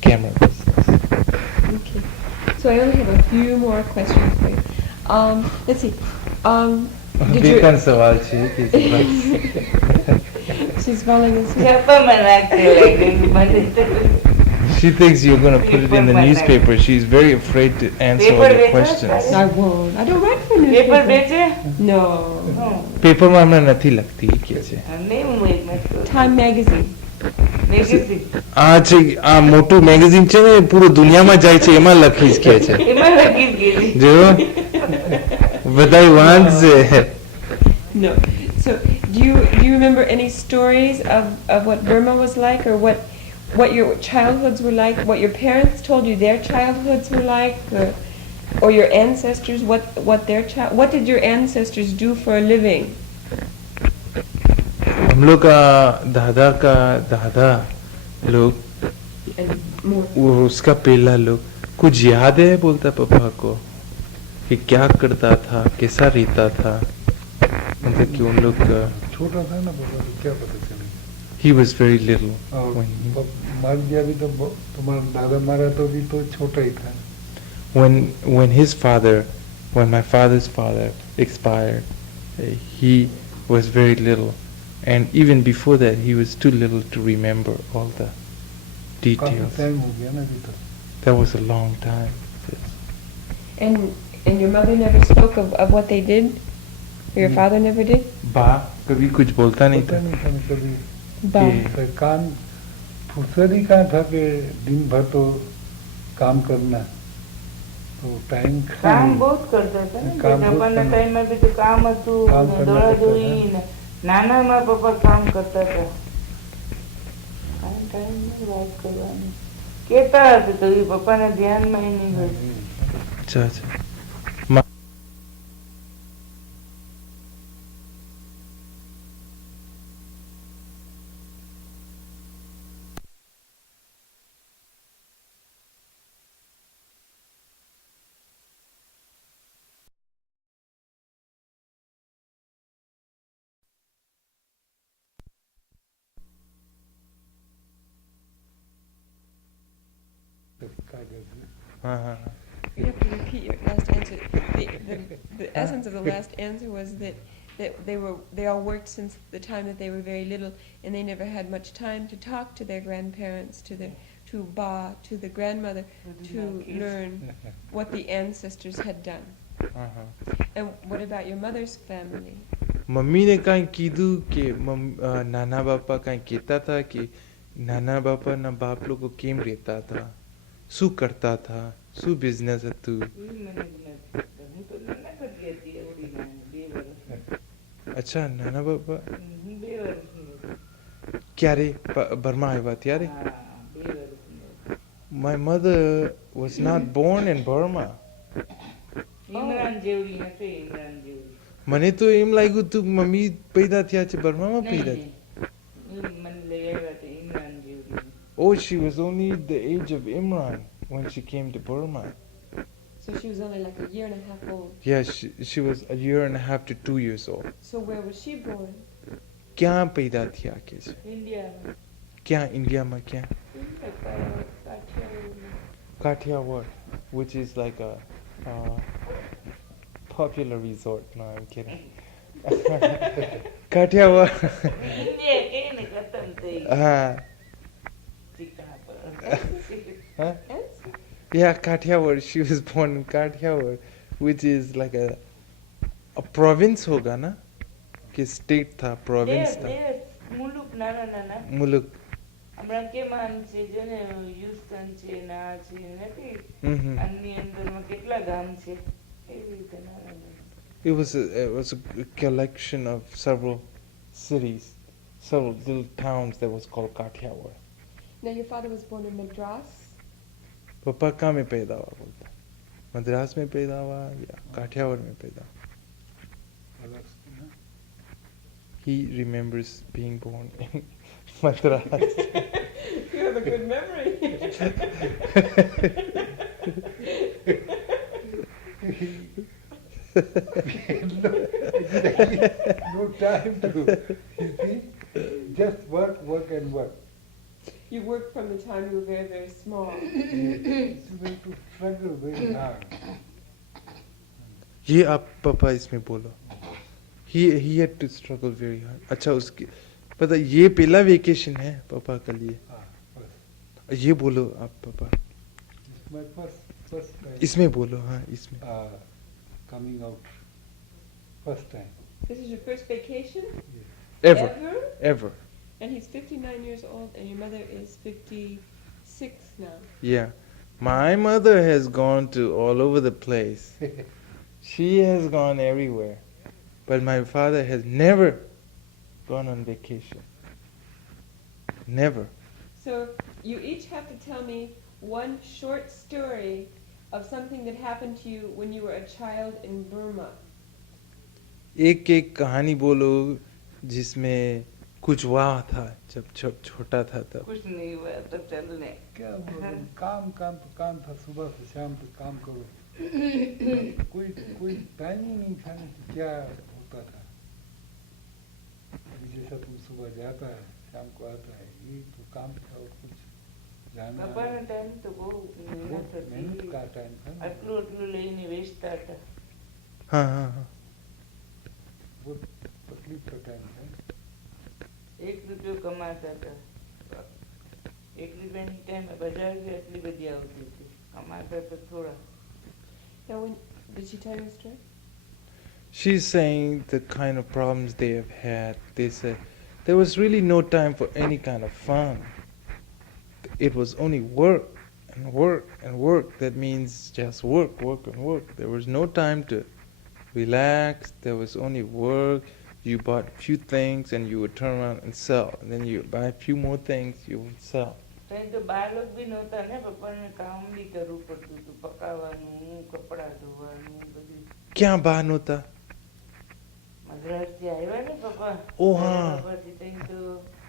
camera business. Okay. So I only have a few more questions for you. Let's see. Did you? बेकार सवाल छे कि She's falling asleep. She thinks you're going to put it in the newspaper. She's very afraid to answer all the questions. I won't. I don't write for newspaper. No. Paper में हमरा નથી લખતી કે છે Time magazine. આ છે આ મોટું મેગેઝિન છે ને પૂરો દુનિયામાં જાય છે એમાં લખીશ કે છે જો બધાય વાંચશે. No. So do you remember any stories of what Burma was like, or what your childhoods were like, what your parents told you their childhoods were like, or your ancestors, what did your ancestors do for a living? हम लोग का दादा लोग And more. वो उसका पहला लोग कुछ याद है बोलता पापा को कि क्या करता था कैसा रहता था मतलब कि उन लोग छोटा था ना बाबा तो क्या पता चले. he was very little और when मर गया भी तो तुम्हारा दादा मारा तो भी तो छोटा ही था. when my father's father expired, he was very little, and even before that he was too little to remember all the काफी details. टाइम हो गया ना अभी तो. That was a long time. And your mother never spoke of what they did? Or your father never did? बा कभी कुछ बोलता नहीं पता था. नहीं था ना कभी. Ba. तो काम फुर्सत ही कहाँ था कि दिन भर तो काम करना. तो टाइम કામ બહુ કરતા હતા ને પપ્પાના ટાઈમમાં બી તો કામ હતું દોડાદોડી નાનામાં પપ્પા કામ કરતા હતા. ટાઈમ વાત કરવાની કેતા હતા તો એ પપ્પાના ધ્યાનમાં નહીં હોય. अच्छा अच्छा हाँ हाँ हाँ. You have to repeat your last answer. The essence of the last answer was that they all worked since the time that they were very little, and they never had much time to talk to their grandparents, to the grandmother, to learn what the ancestors had done. हाँ हाँ. And what about your mother's family? Mummy ने कहीं कीधु कि नाना बापा कहीं कहता था कि नाना बापा ना बाप लोग को केम रहता था शू करता था शू बिजनेस હતું. अच्छा नाना बापा क्यारे बर्मा આવ્યા ત્યારે. My mother was not born in Burma. Imran જેવડી નથી ઇમરાન જેવડી. મને તો એમ લાગ્યું તું મમ્મી पैदा થયા છે બર્મામાં पैदा. મને લઈ આવ્યા હતા Imran જેવડી. Oh, she was only the age of Imran when she came to Burma. So she was only like a year and a half old. Yeah, she was a year and a half to 2 years old. So where was she born? क्या पैदा થયા કે છે? ઇન્ડિયામાં. क्या India में क्या? Kathiawad. Kathiawar, which is like a popular resort. No, I'm kidding. Kathiawar. India કે ને ખતમ થઈ ગઈ. Huh? Yeah, Kathiawar. She was born in Kathiawar, which is like a province होगा ना? कि state था, province था. મુલુક નાના નાના. मुलुक. હમણાં કેમ આમ છે જો ને હ્યુસ્ટન છે ના છે નથી આની અંદરમાં કેટલા ગામ છે એવી રીતે નાના નાના. It was a collection of several cities, several little towns that was called Kathiawar. Now your father was born in Madras. पापा कहाँ में पैदा हुआ बोलता? मद्रास में पैदा हुआ या काठियावाड़ में पैदा हुआ? he remembers being born in Madras. You have a good memory. No time to, you see, just work, work and work. You worked from the time you were very, very small. It's going to struggle very hard. ये आप पापा इसमें बोलो. He had to struggle very hard. अच्छा उसके पता ये पहला वेकेशन है पापा के लिए. First. ये बोलो आप पापा. It's my first time. इसमें बोलो हाँ इसमें. Coming out. First time. This is your first vacation? Yes. Ever. And he's 59 years old, and your mother is 56 now. Yeah. My mother has gone to all over the place. She has gone everywhere. But my father has never gone on vacation. Never. So you each have to tell me one short story of something that happened to you when you were a child in Burma. एक एक कहानी बोलो जिसमें कुछ हुआ था जब छोटा था तब. कुछ नहीं हुआ तब चलने. क्या बोलूं, काम था, सुबह से शाम तक काम करो. कोई टाइम ही नहीं था ना कि क्या होता था. जैसा तुम सुबह जाता है शाम को आता है, ये तो काम था और कुछ जाना. पापा ने टाइम तो बहुत मेहनत का टाइम था. अटलू लेने बेचता था. हाँ. बहुत तकलीफ का टाइम है. 1 रुपया कमाता था. 1 रुपया ની टाइम में बाजार भी એટલી બધી આવતી હતી. કમાતા તો થોડા. Now, did she tell you a story? She's saying the kind of problems they have had. They said there was really no time for any kind of fun. It was only work and work and work. That means just work and work. There was no time to relax. There was only work. You bought a few things and you would turn around and sell. And then you buy a few more things, you would sell. તો બાળક બી નહોતા ને, પપ્પાને કામ બી કરવું પડતું હતું, પકાવવાનું, કપડા ધોવાનું બધું. क्या बात होता? મદ્રાસથી આવ્યા ને પપ્પા. ઓ હા. પછી તઈ તો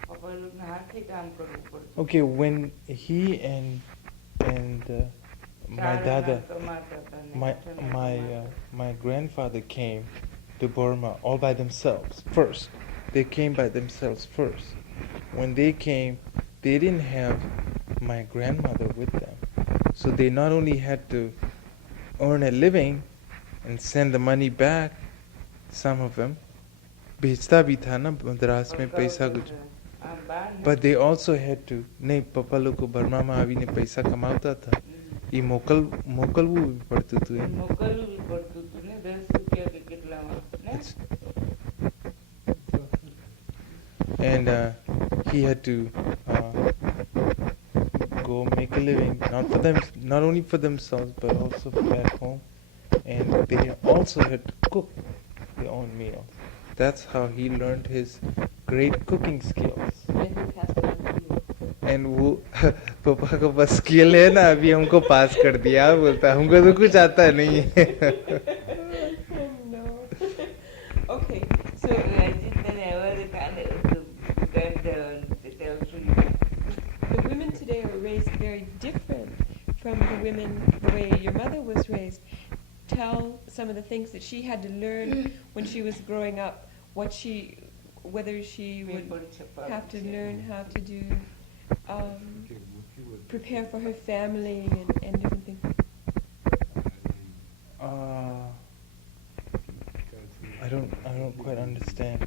પપ્પા લોકોને હાથે કામ કરવું પડતું. Okay, when he and my dada, my grandfather came to Burma all by themselves first. They came by themselves first. When they came, they didn't have my grandmother with them. So they not only had to earn a living and send the money back, some of them, भेजता भी था ना मद्रास में पैसा कुछ. But they also had to, नहीं पापा लोग को बर्मा में आवीने पैसा कमाता था. ये मोकलવું भी પડતું હતું. મોકલવું भी પડતું હતું ને 10 રૂપિયા કે કેટલામાં ને. And he had to go make a living, not only for themselves but also back home. And they also had to cook their own meals. That's how he learned his great cooking skills. And who passed it on to you? And वो पापा को बस skill है ना, अभी हमको पास कर दिया बोलता, हमको तो कुछ आता नहीं है. No. Okay, so the women today are raised very different from the women the way your mother was raised. Tell some of the things that she had to learn when she was growing up, whether she would have to learn how to do prepare for her family and different things. I don't quite understand.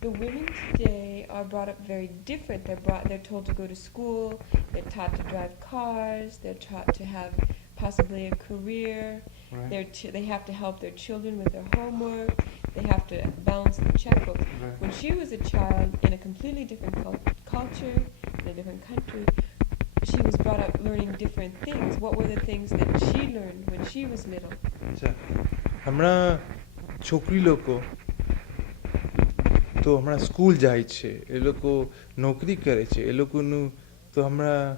The women today are brought up very different. They're told to go to school. They're taught to drive cars. They're taught to have possibly a career. Right. They have to help their children with their homework. They have to balance the checkbooks. Right. When she was a child in a completely different culture, in a different country, she was brought up learning different things. What were the things that she learned when she was little? अच्छा, हमरा छोकरी लोग को તો હમણાં school જાય છે, એ લોકો નોકરી કરે છે, એ લોકોનું તો હમણાં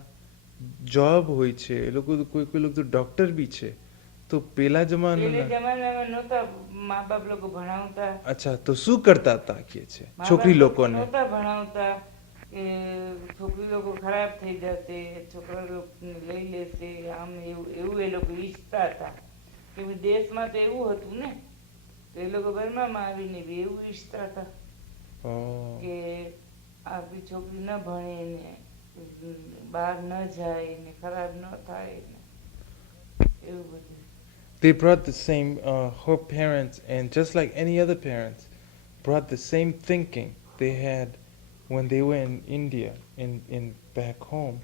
જોબ હોય છે, એ લોકો તો કોઈ લોકો તો ડૉક્ટર બી છે. તો પેલા પેલે જમાનાના જમાનામાં નહોતા મા બાપ લોકો ભણાવતા, અચ્છા તો શું કરતા હતા કે છે મા છોકરી બાપ લોકો લોકોને નહોતા ભણાવતા કે છોકરી લોકો ખરાબ થઈ જશે, છોકરા લોકોને લઈ લેશે, આમ એવું એવું એ લોકો ઈચ્છતા હતા. કે દેશમાં તો એવું હતું ને, તો એ લોકો બર્મામાં આવીને બી એવું ઈચ્છતા હતા ઓ, કે આપણી છોકરી ન ભણે ને બહાર ન જાય ને ખરાબ ન થાય ને એવું બધું. they brought the same her parents, and just like any other parents brought the same thinking they had when they were in India, in back home,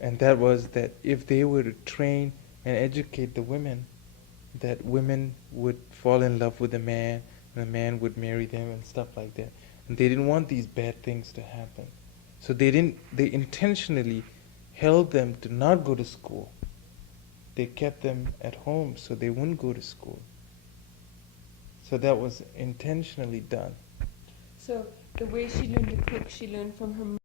and that was that if they were to train and educate the women, that women would fall in love with a man and the man would marry them and stuff like that, and they didn't want these bad things to happen, so they intentionally held them to not go to school. They kept them at home so they wouldn't go to school. So that was intentionally done. So the way she learned to cook, she learned from her